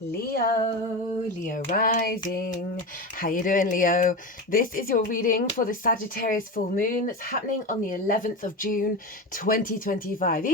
Leo rising. How you doing, Leo? This is your reading for the Sagittarius full moon that's happening on the 11th of June 2025.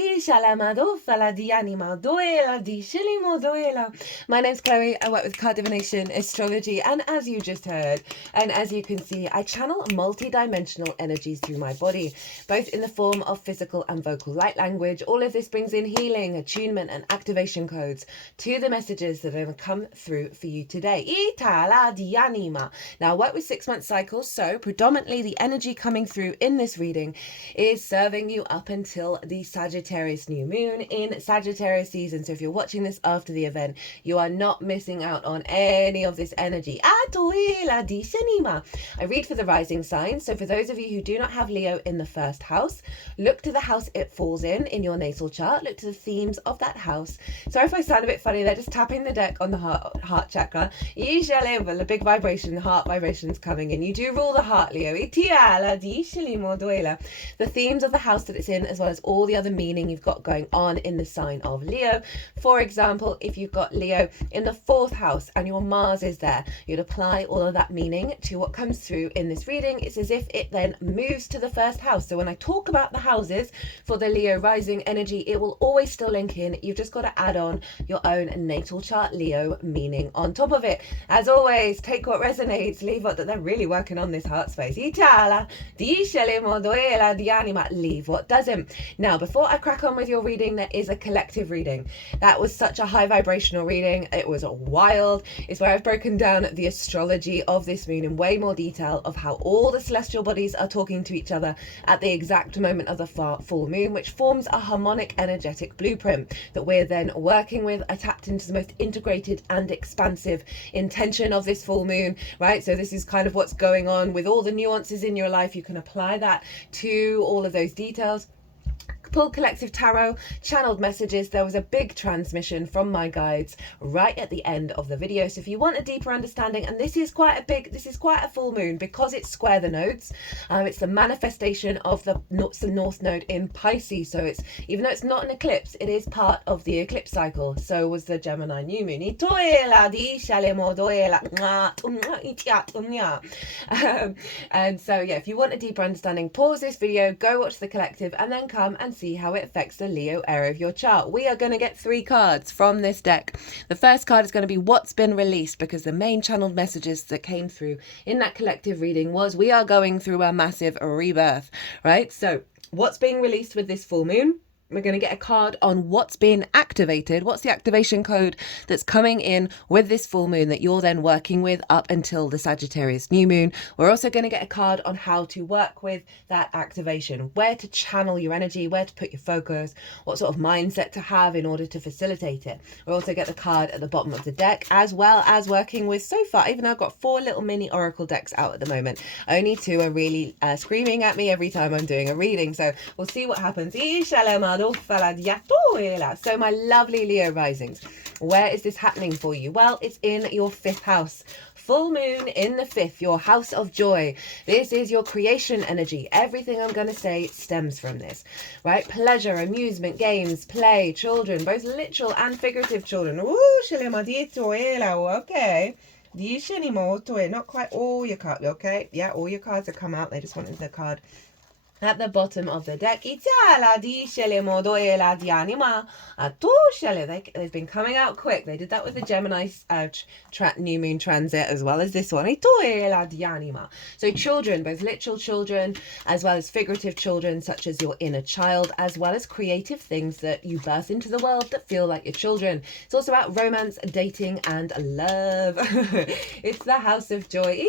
My name's Chloe. I work with card divination, astrology, and as you just heard, and as you can see, I channel multi-dimensional energies through my body, both in the form of physical and vocal light language. All of this brings in healing, attunement, and activation codes to the messages that are going to come through for you today. Now, I work with 6-month cycles, so predominantly the energy coming through in this reading is serving you up until the Sagittarius new moon in Sagittarius season. So if you're watching this after the event, you are not missing out on any of this energy. I read for the rising sign. So for those of you who do not have Leo in the first house, look to the house it falls in your natal chart. Look to the themes of that house. Sorry if I sound a bit funny, they're just tapping the deck on the heart chakra. The big vibration, the heart vibrations coming in. You do rule the heart, Leo. The themes of the house that it's in, as well as all the other meaning you've got going on in the sign of Leo. For example, if you've got Leo in the 4th house and your Mars is there, you'd apply all of that meaning to what comes through in this reading. It's as if it then moves to the 1st house. So when I talk about the houses for the Leo rising energy, it will always still link in. You've just got to add on your own natal chart Leo meaning on top of it. As always, take what resonates, leave what, that they're really working on this heart space. Leave what doesn't. Now, before I crack on with your reading, there is a collective reading. That was such a high vibrational reading. It was wild. It's where I've broken down the astrology of this moon in way more detail of how all the celestial bodies are talking to each other at the exact moment of the full moon, which forms a harmonic energetic blueprint that we're then working with. I tapped into the most integrated and expansive intention of this full moon, right? So this is kind of what's going on with all the nuances in your life. You can apply that to all of those details. Pull collective tarot, channeled messages. There was a big transmission from my guides right at the end of the video. So if you want a deeper understanding, and this is quite a full moon because it's square the nodes. It's the manifestation of the north node in Pisces. So it's, even though it's not an eclipse, it is part of the eclipse cycle. So was the Gemini new moon. And so yeah, if you want a deeper understanding, pause this video, go watch the collective, and then come and see how it affects the Leo area of your chart. We are going to get 3 cards from this deck. The first card is going to be what's been released, because the main channeled messages that came through in that collective reading was we are going through a massive rebirth, right? So what's being released with this full moon? We're going to get a card on what's been activated. What's the activation code that's coming in with this full moon that you're then working with up until the Sagittarius new moon? We're also going to get a card on how to work with that activation, where to channel your energy, where to put your focus, what sort of mindset to have in order to facilitate it. We'll also get the card at the bottom of the deck, as well as working with, so far, even though I've got 4 little mini oracle decks out at the moment, only 2 are really screaming at me every time I'm doing a reading. So we'll see what happens. So my lovely Leo risings, where is this happening for you? Well, it's in your 5th house. Full moon in the 5th, your house of joy. This is your creation energy. Everything I'm going to say stems from this, right? Pleasure, amusement, games, play, children, both literal and figurative children. Okay. Not quite all your cards, okay? Yeah, all your cards have come out. They just wanted the card at the bottom of the deck. They've been coming out quick. They did that with the Gemini new moon transit, as well as this one. So children, both literal children as well as figurative children, such as your inner child, as well as creative things that you birth into the world that feel like your children. It's also about romance, dating, and love. It's the house of joy.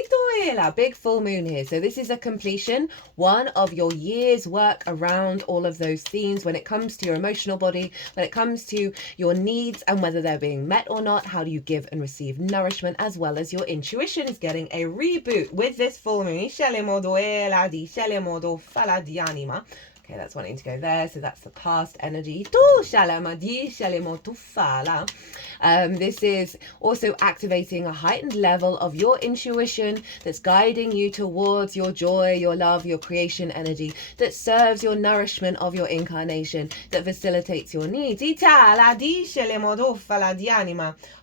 Big full moon here. So this is a completion, one of your year's work around all of those themes when it comes to your emotional body, when it comes to your needs and whether they're being met or not. How do you give and receive nourishment, as well as your intuition is getting a reboot with this full moon. Okay, that's wanting to go there. So that's the past energy. This is also activating a heightened level of your intuition that's guiding you towards your joy, your love, your creation energy, that serves your nourishment of your incarnation, that facilitates your needs.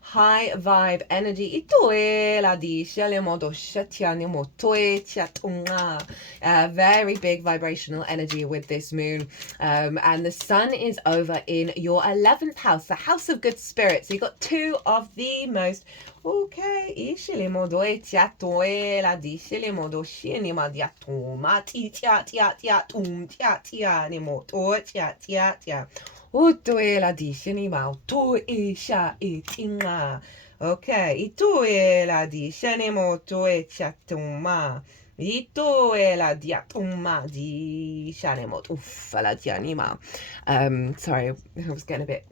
High vibe energy. Very big vibrational energy with this moon. And the sun is over in your 11th house, the house of good spirits. So you've got two of the most sorry, I was getting a bit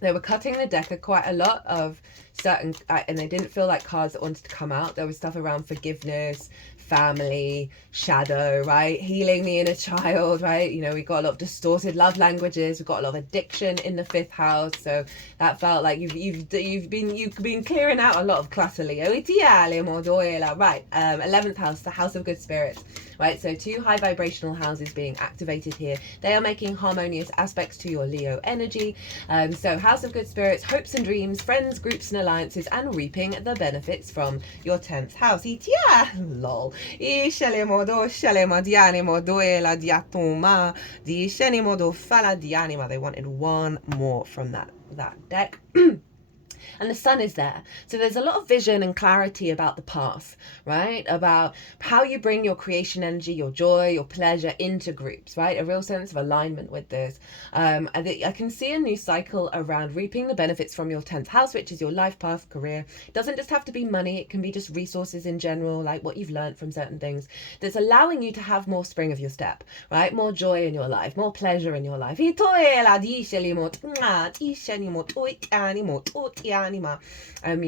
they were cutting the deck quite a lot of certain and they didn't feel like cards that wanted to come out. There was stuff around forgiveness, family, shadow, right? Healing the inner child, right? You know, we got a lot of distorted love languages. We've got a lot of addiction in the 5th house. So that felt like you've been clearing out a lot of clutter, Leo. Right. 11th house, the house of good spirits. Right, so 2 high vibrational houses being activated here. They are making harmonious aspects to your Leo energy. So house of good spirits, hopes and dreams, friends, groups and alliances, and reaping the benefits from your 10th house. Lol. They wanted one more from that deck. And the sun is there. So there's a lot of vision and clarity about the path, right? About how you bring your creation energy, your joy, your pleasure into groups, right? A real sense of alignment with this. I can see a new cycle around reaping the benefits from your 10th house, which is your life path, career. It doesn't just have to be money. It can be just resources in general, like what you've learned from certain things, that's allowing you to have more spring of your step, right? More joy in your life, more pleasure in your life. You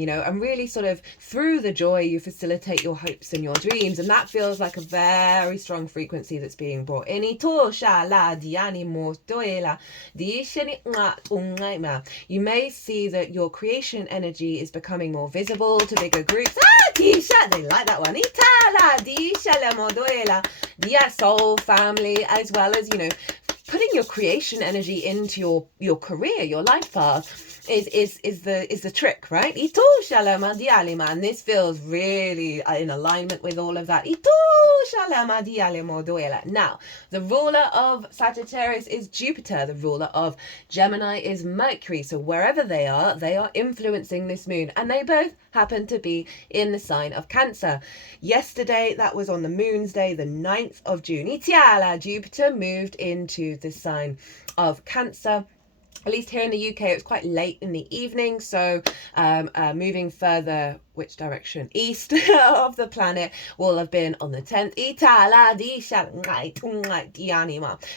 know, and really sort of through the joy you facilitate your hopes and your dreams, and that feels like a very strong frequency that's being brought in. You may see that your creation energy is becoming more visible to bigger groups. They like that one. Soul, family, as well as, you know, putting your creation energy into your career, your life path is the trick, right? And this feels really in alignment with all of that. Now, the ruler of Sagittarius is Jupiter. The ruler of Gemini is Mercury. So wherever they are influencing this moon, and they both happen to be in the sign of Cancer. Yesterday, that was on the moon's day, the 9th of June. Jupiter moved into the sign of Cancer. At least here in the UK, it was quite late in the evening. So moving further, which direction? East of the planet will have been on the 10th.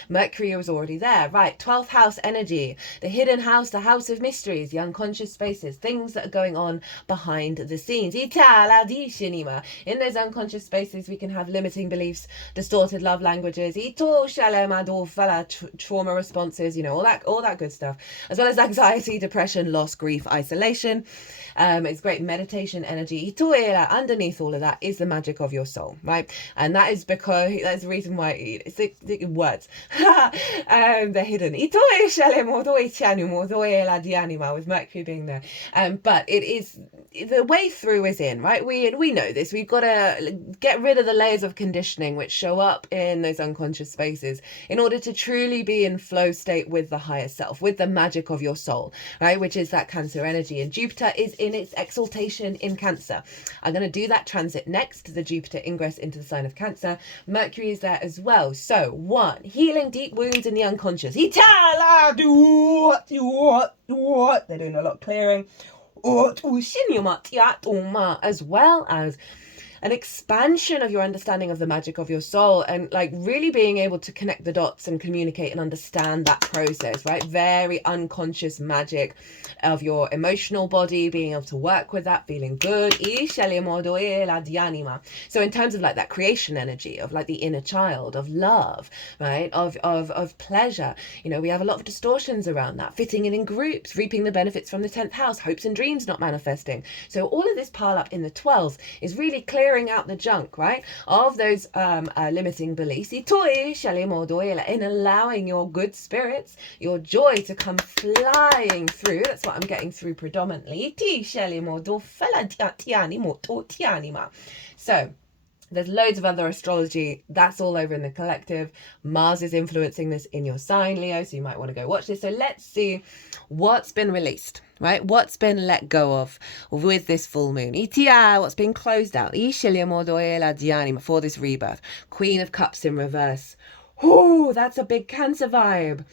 Mercury was already there. Right, 12th house energy. The hidden house, the house of mysteries, the unconscious spaces, things that are going on behind the scenes. In those unconscious spaces, we can have limiting beliefs, distorted love languages, trauma responses, you know, all that good stuff, as well as anxiety, depression, loss, grief, isolation. It's great meditation energy. Underneath all of that is the magic of your soul, right? And that is because that's the reason why it's the words. They're hidden. With Mercury being there. But it is, the way through is in, right? We know this. We've got to get rid of the layers of conditioning which show up in those unconscious spaces in order to truly be in flow state with the higher self, with the magic of your soul, right? Which is that Cancer energy. And Jupiter is in its exaltation in Cancer. I'm going to do that transit next, the Jupiter ingress into the sign of Cancer. Mercury is there as well. So 1, healing deep wounds in the unconscious. They're doing a lot of clearing. As well as an expansion of your understanding of the magic of your soul, and like really being able to connect the dots and communicate and understand that process, right? Very unconscious magic of your emotional body, being able to work with that, feeling good. So in terms of like that creation energy of like the inner child, of love, right, of pleasure, you know, we have a lot of distortions around that, fitting in groups, reaping the benefits from the 10th house, hopes and dreams not manifesting. So all of this pile up in the 12th is really clearing out the junk, right, of those limiting beliefs, in allowing your good spirits, your joy to come flying through. That's what I'm getting through predominantly. So there's loads of other astrology. That's all over in the collective. Mars is influencing this in your sign, Leo, so you might want to go watch this. So let's see what's been released, right? What's been let go of with this full moon. What's been closed out for this rebirth. Queen of Cups in reverse. Oh, that's a big Cancer vibe.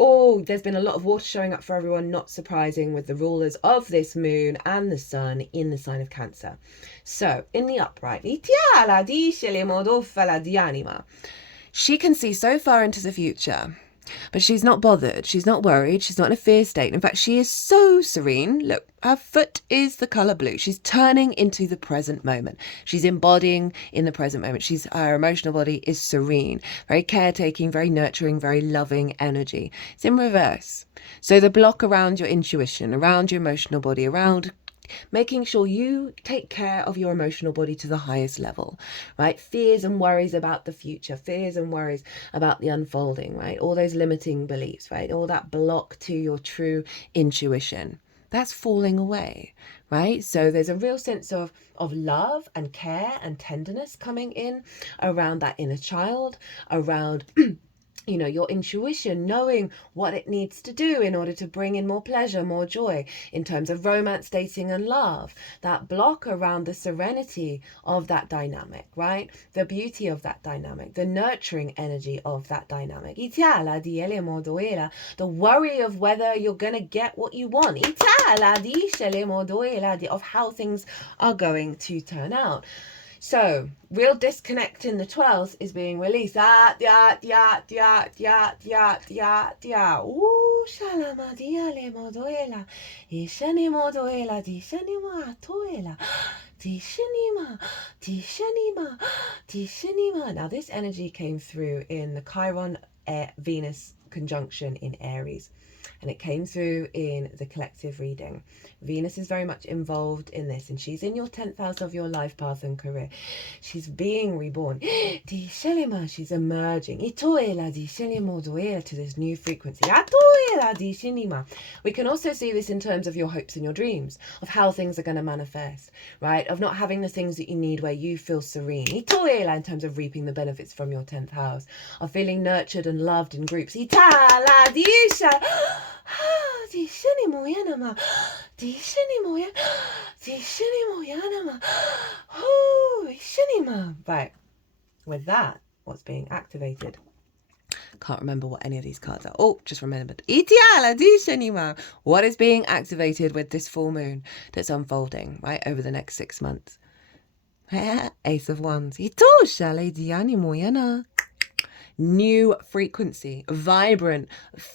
Oh, there's been a lot of water showing up for everyone, not surprising, with the rulers of this moon and the sun in the sign of Cancer. So, in the upright, she can see so far into the future, but she's not bothered, she's not worried, she's not in a fear state. In fact, she is so serene. Look, her foot is the colour blue. She's turning into the present moment. She's embodying in the present moment. Her emotional body is serene, very caretaking, very nurturing, very loving energy. It's in reverse. So the block around your intuition, around your emotional body, around making sure you take care of your emotional body to the highest level, right? Fears and worries about the future, fears and worries about the unfolding, right? All those limiting beliefs, right? All that block to your true intuition, that's falling away, right? So there's a real sense of love and care and tenderness coming in around that inner child, around you know, your intuition, knowing what it needs to do in order to bring in more pleasure, more joy in terms of romance, dating and love. That block around the serenity of that dynamic, right? The beauty of that dynamic, the nurturing energy of that dynamic. The worry of whether you're going to get what you want. Of how things are going to turn out. So, real disconnect in the 12th is being released. Ooh, shalamadia le modoela. Ishani modoela, dishanima atoela. Tishanima. Now, this energy came through in the Chiron Venus conjunction in Aries. And it came through in the collective reading. Venus is very much involved in this, and she's in your 10th house of your life path and career. She's being reborn. She's emerging to this new frequency. We can also see this in terms of your hopes and your dreams, of how things are going to manifest, right? Of not having the things that you need where you feel serene. In terms of reaping the benefits from your 10th house, of feeling nurtured and loved in groups. Right, with that, what's being activated? Can't remember what any of these cards are. Oh, just remembered. What is being activated with this full moon that's unfolding, right, over the next 6 months? Ace of Wands. New frequency, vibrant,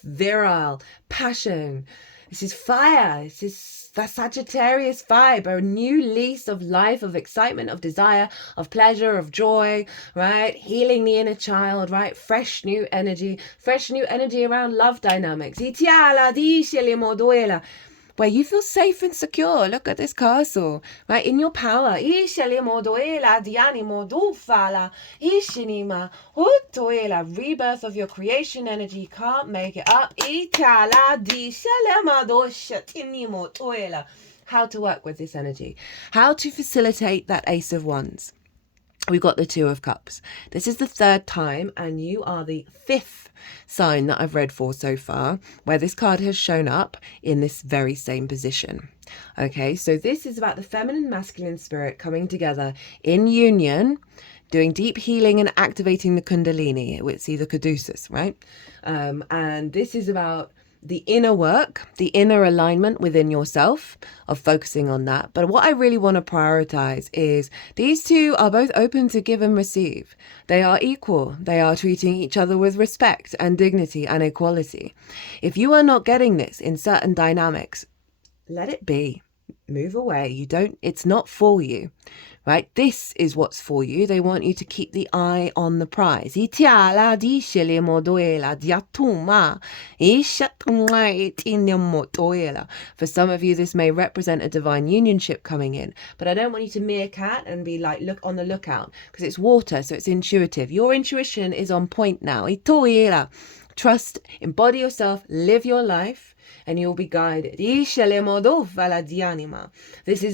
virile, passion. This is fire. This is the Sagittarius vibe, a new lease of life, of excitement, of desire, of pleasure, of joy, right? Healing the inner child, right? Fresh new energy around love dynamics. Where you feel safe and secure. Look at this castle, right? In your power. Rebirth of your creation energy. You can't make it up. How to work with this energy. How to facilitate that Ace of Wands. We've got the Two of Cups. This is the 3rd time, and you are the 5th sign that I've read for so far, where this card has shown up in this very same position. Okay, so this is about the feminine, masculine spirit coming together in union, doing deep healing and activating the Kundalini. It's either Caduceus, right? And this is about the inner work, the inner alignment within yourself of focusing on that. But what I really want to prioritize is these two are both open to give and receive. They are equal. They are treating each other with respect and dignity and equality. If you are not getting this in certain dynamics, let it be. Move away. It's not for you. Right? This is what's for you. They want you to keep the eye on the prize. For some of you, this may represent a divine unionship coming in, but I don't want you to meerkat and be like, look on the lookout, because it's water, so it's intuitive. Your intuition is on point now. Trust, embody yourself, live your life, and you'll be guided. This is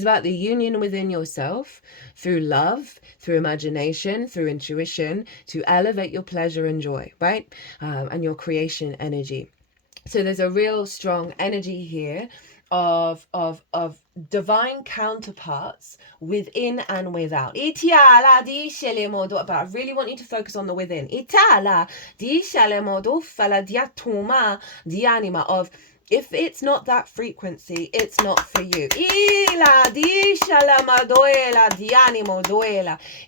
about the union within yourself through love, through imagination, through intuition, to elevate your pleasure and joy, right? And your creation energy. So there's a real strong energy here of divine counterparts within and without. But I really want you to focus on the within. Of if it's not that frequency, it's not for you.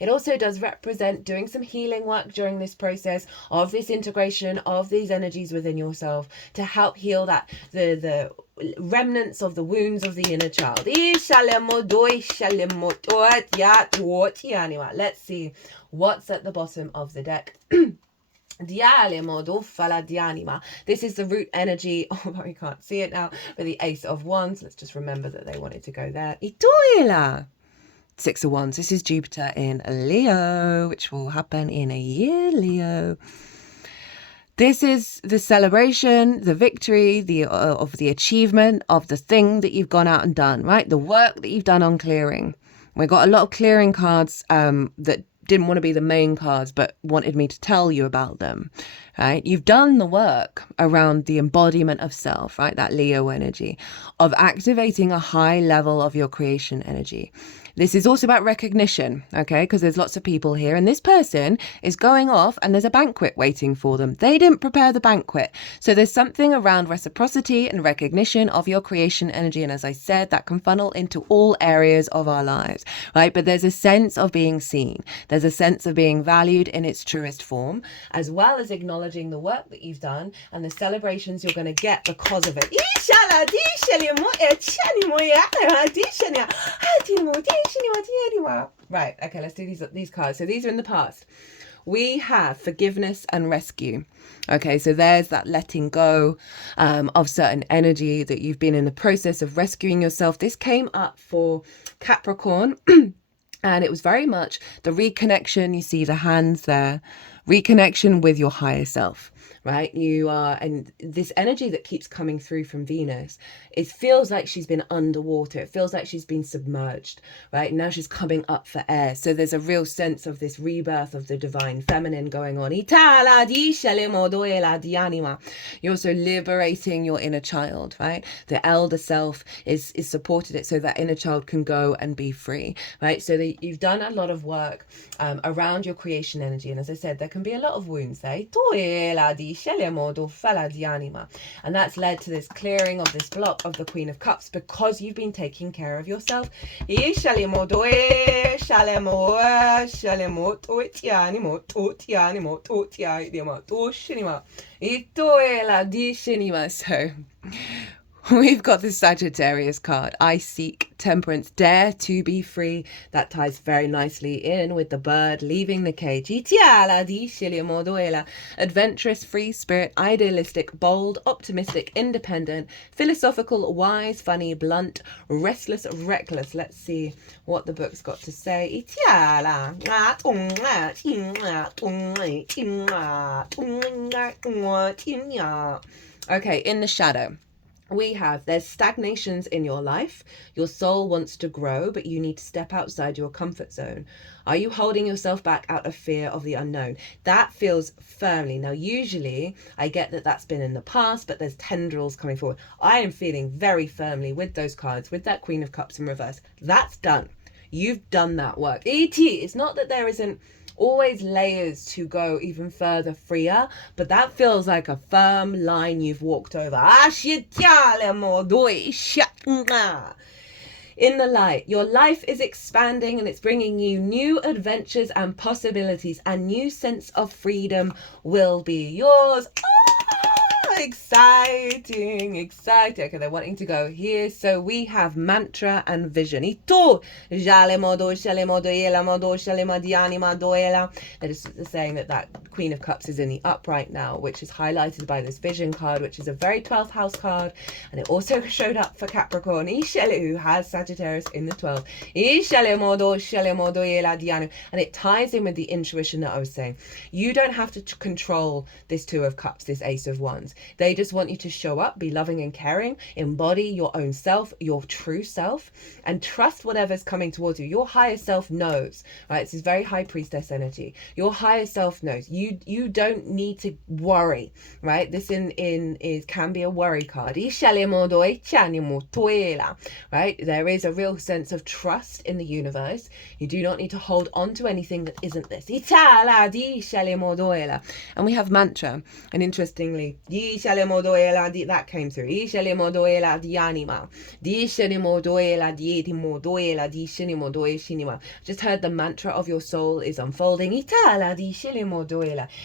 It also does represent doing some healing work during this process of this integration of these energies within yourself to help heal that the remnants of the wounds of the inner child. Let's see what's at the bottom of the deck. This is the root energy, although you can't see it now, but the Ace of Wands. Let's just remember that they wanted to go there. Six of Wands. This is Jupiter in Leo, which will happen in a year, Leo. This is the celebration, the victory, of the achievement of the thing that you've gone out and done, right? The work that you've done on clearing. We've got a lot of clearing cards that didn't want to be the main cards, but wanted me to tell you about them, right? You've done the work around the embodiment of self, right? That Leo energy of activating a high level of your creation energy. This is also about recognition, okay? Because there's lots of people here and this person is going off and there's a banquet waiting for them. They didn't prepare the banquet. So there's something around reciprocity and recognition of your creation energy. And as I said, that can funnel into all areas of our lives, right? But there's a sense of being seen. There's a sense of being valued in its truest form, as well as acknowledging the work that you've done and the celebrations you're going to get because of it. Right, okay, let's do these cards. So these are in the past. We have forgiveness and rescue. Okay, so there's that letting go of certain energy that you've been in the process of rescuing yourself. This came up for Capricorn and it was very much the reconnection. You see the hands there, reconnection with your higher self. Right, you are, and this energy that keeps coming through from Venus, it feels like she's been underwater. It feels like she's been submerged, right? Now she's coming up for air. So there's a real sense of this rebirth of the divine feminine going on. You're also liberating your inner child, right? The elder self is supported it so that inner child can go and be free, right? So that you've done a lot of work around your creation energy. And as I said, there can be a lot of wounds there. And that's led to this clearing of this block of the Queen of Cups because you've been taking care of yourself. So we've got the Sagittarius card. I seek temperance, dare to be free. That ties very nicely in with the bird leaving the cage. Adventurous, free spirit, idealistic, bold, optimistic, independent, philosophical, wise, funny, blunt, restless, reckless. Let's see what the book's got to say. Okay, in the shadow. There's stagnations in your life. Your soul wants to grow, but you need to step outside your comfort zone. Are you holding yourself back out of fear of the unknown? That feels firmly. Now, usually I get that that's been in the past, but there's tendrils coming forward. I am feeling very firmly with those cards, with that Queen of Cups in reverse. That's done. You've done that work. It's not that there isn't always layers to go even further freer, but that feels like a firm line you've walked over. In the light, your life is expanding and it's bringing you new adventures and possibilities. A new sense of freedom will be yours. Exciting. Okay, they're wanting to go here. So we have mantra and vision. They're just saying that Queen of Cups is in the upright now, which is highlighted by this vision card, which is a very 12th house card. And it also showed up for Capricorn, who has Sagittarius in the 12th. And it ties in with the intuition that I was saying. You don't have to control this Two of Cups, this Ace of Wands. They just want you to show up, be loving and caring, embody your own self, your true self, and trust whatever's coming towards you. Your higher self knows, right? This is very High Priestess energy. Your higher self knows. You don't need to worry, right? This can be a worry card. Right? There is a real sense of trust in the universe. You do not need to hold on to anything that isn't this. And we have mantra, and interestingly, that came through. Just heard the mantra of your soul is unfolding.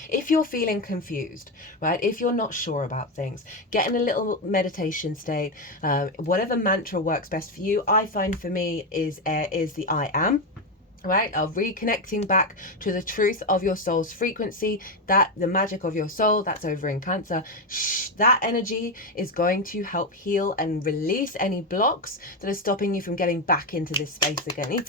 If you're feeling confused, right? If you're not sure about things, get in a little meditation state. Whatever mantra works best for you. I find for me is the I am. Right, of reconnecting back to the truth of your soul's frequency, that the magic of your soul, that's over in Cancer. That energy is going to help heal and release any blocks that are stopping you from getting back into this space again.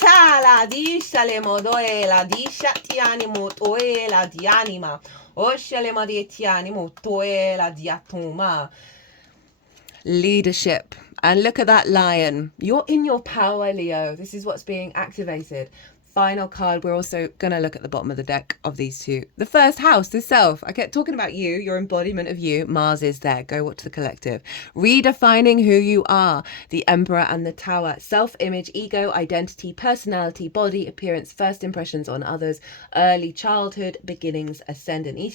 Leadership. And look at that lion. You're in your power, Leo. This is what's being activated. Final card, we're also going to look at the bottom of the deck of these two. The first house, the self. I kept talking about you, your embodiment of you. Mars is there. Go watch the collective. Redefining who you are. The Emperor and the Tower. Self-image, ego, identity, personality, body, appearance, first impressions on others, early childhood, beginnings, ascendant. They're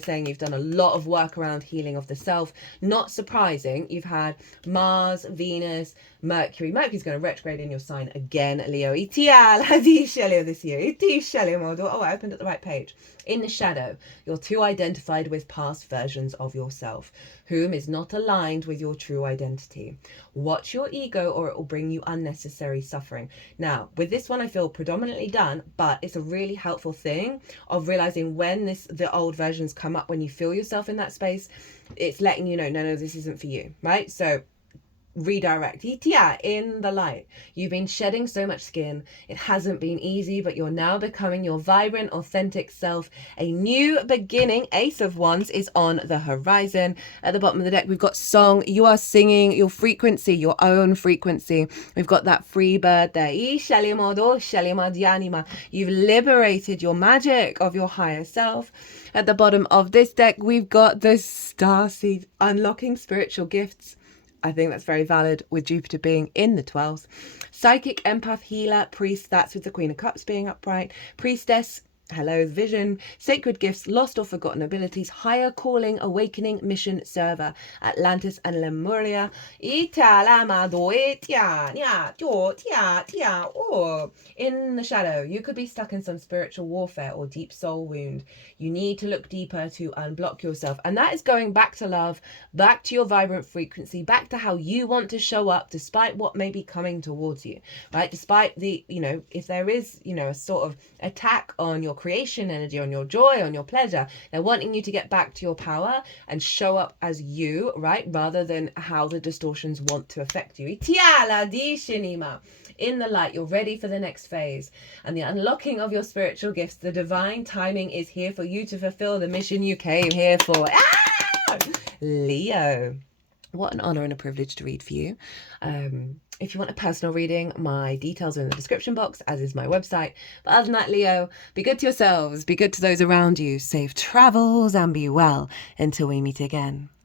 saying you've done a lot of work around healing of the self. Not surprising, you've had Mars, Venus, Mercury. Mercury's going to retrograde in your sign again, Leo. This year. Oh, I opened at the right page. In the shadow, you're too identified with past versions of yourself, whom is not aligned with your true identity. Watch your ego or it will bring you unnecessary suffering. Now, with this one, I feel predominantly done, but it's a really helpful thing of realizing when the old versions come up, when you feel yourself in that space, it's letting you know, no, this isn't for you, right? So redirect in the light. You've been shedding so much skin. It hasn't been easy, but you're now becoming your vibrant, authentic self. A new beginning. Ace of Wands is on the horizon. At the bottom of the deck, we've got song. You are singing your frequency, your own frequency. We've got that free bird there. You've liberated your magic of your higher self. At the bottom of this deck, we've got the Starseed, unlocking spiritual gifts. I think that's very valid with Jupiter being in the 12th. Psychic, empath, healer, priest, that's with the Queen of Cups being upright. Priestess, hello, vision, sacred gifts, lost or forgotten abilities, higher calling, awakening, mission, server, Atlantis and Lemuria. In the shadow, you could be stuck in some spiritual warfare or deep soul wound. You need to look deeper to unblock yourself. And that is going back to love, back to your vibrant frequency, back to how you want to show up despite what may be coming towards you, right? Despite the, if there is, a sort of attack on your creation energy, on your joy, on your pleasure, they're wanting you to get back to your power and show up as you, right? Rather than how the distortions want to affect you. In the light, you're ready for the next phase and the unlocking of your spiritual gifts. The divine timing is here for you to fulfill the mission you came here for. Leo. What an honor and a privilege to read for you. If you want a personal reading, my details are in the description box, as is my website. But other than that, Leo, be good to yourselves, be good to those around you, safe travels, and be well until we meet again.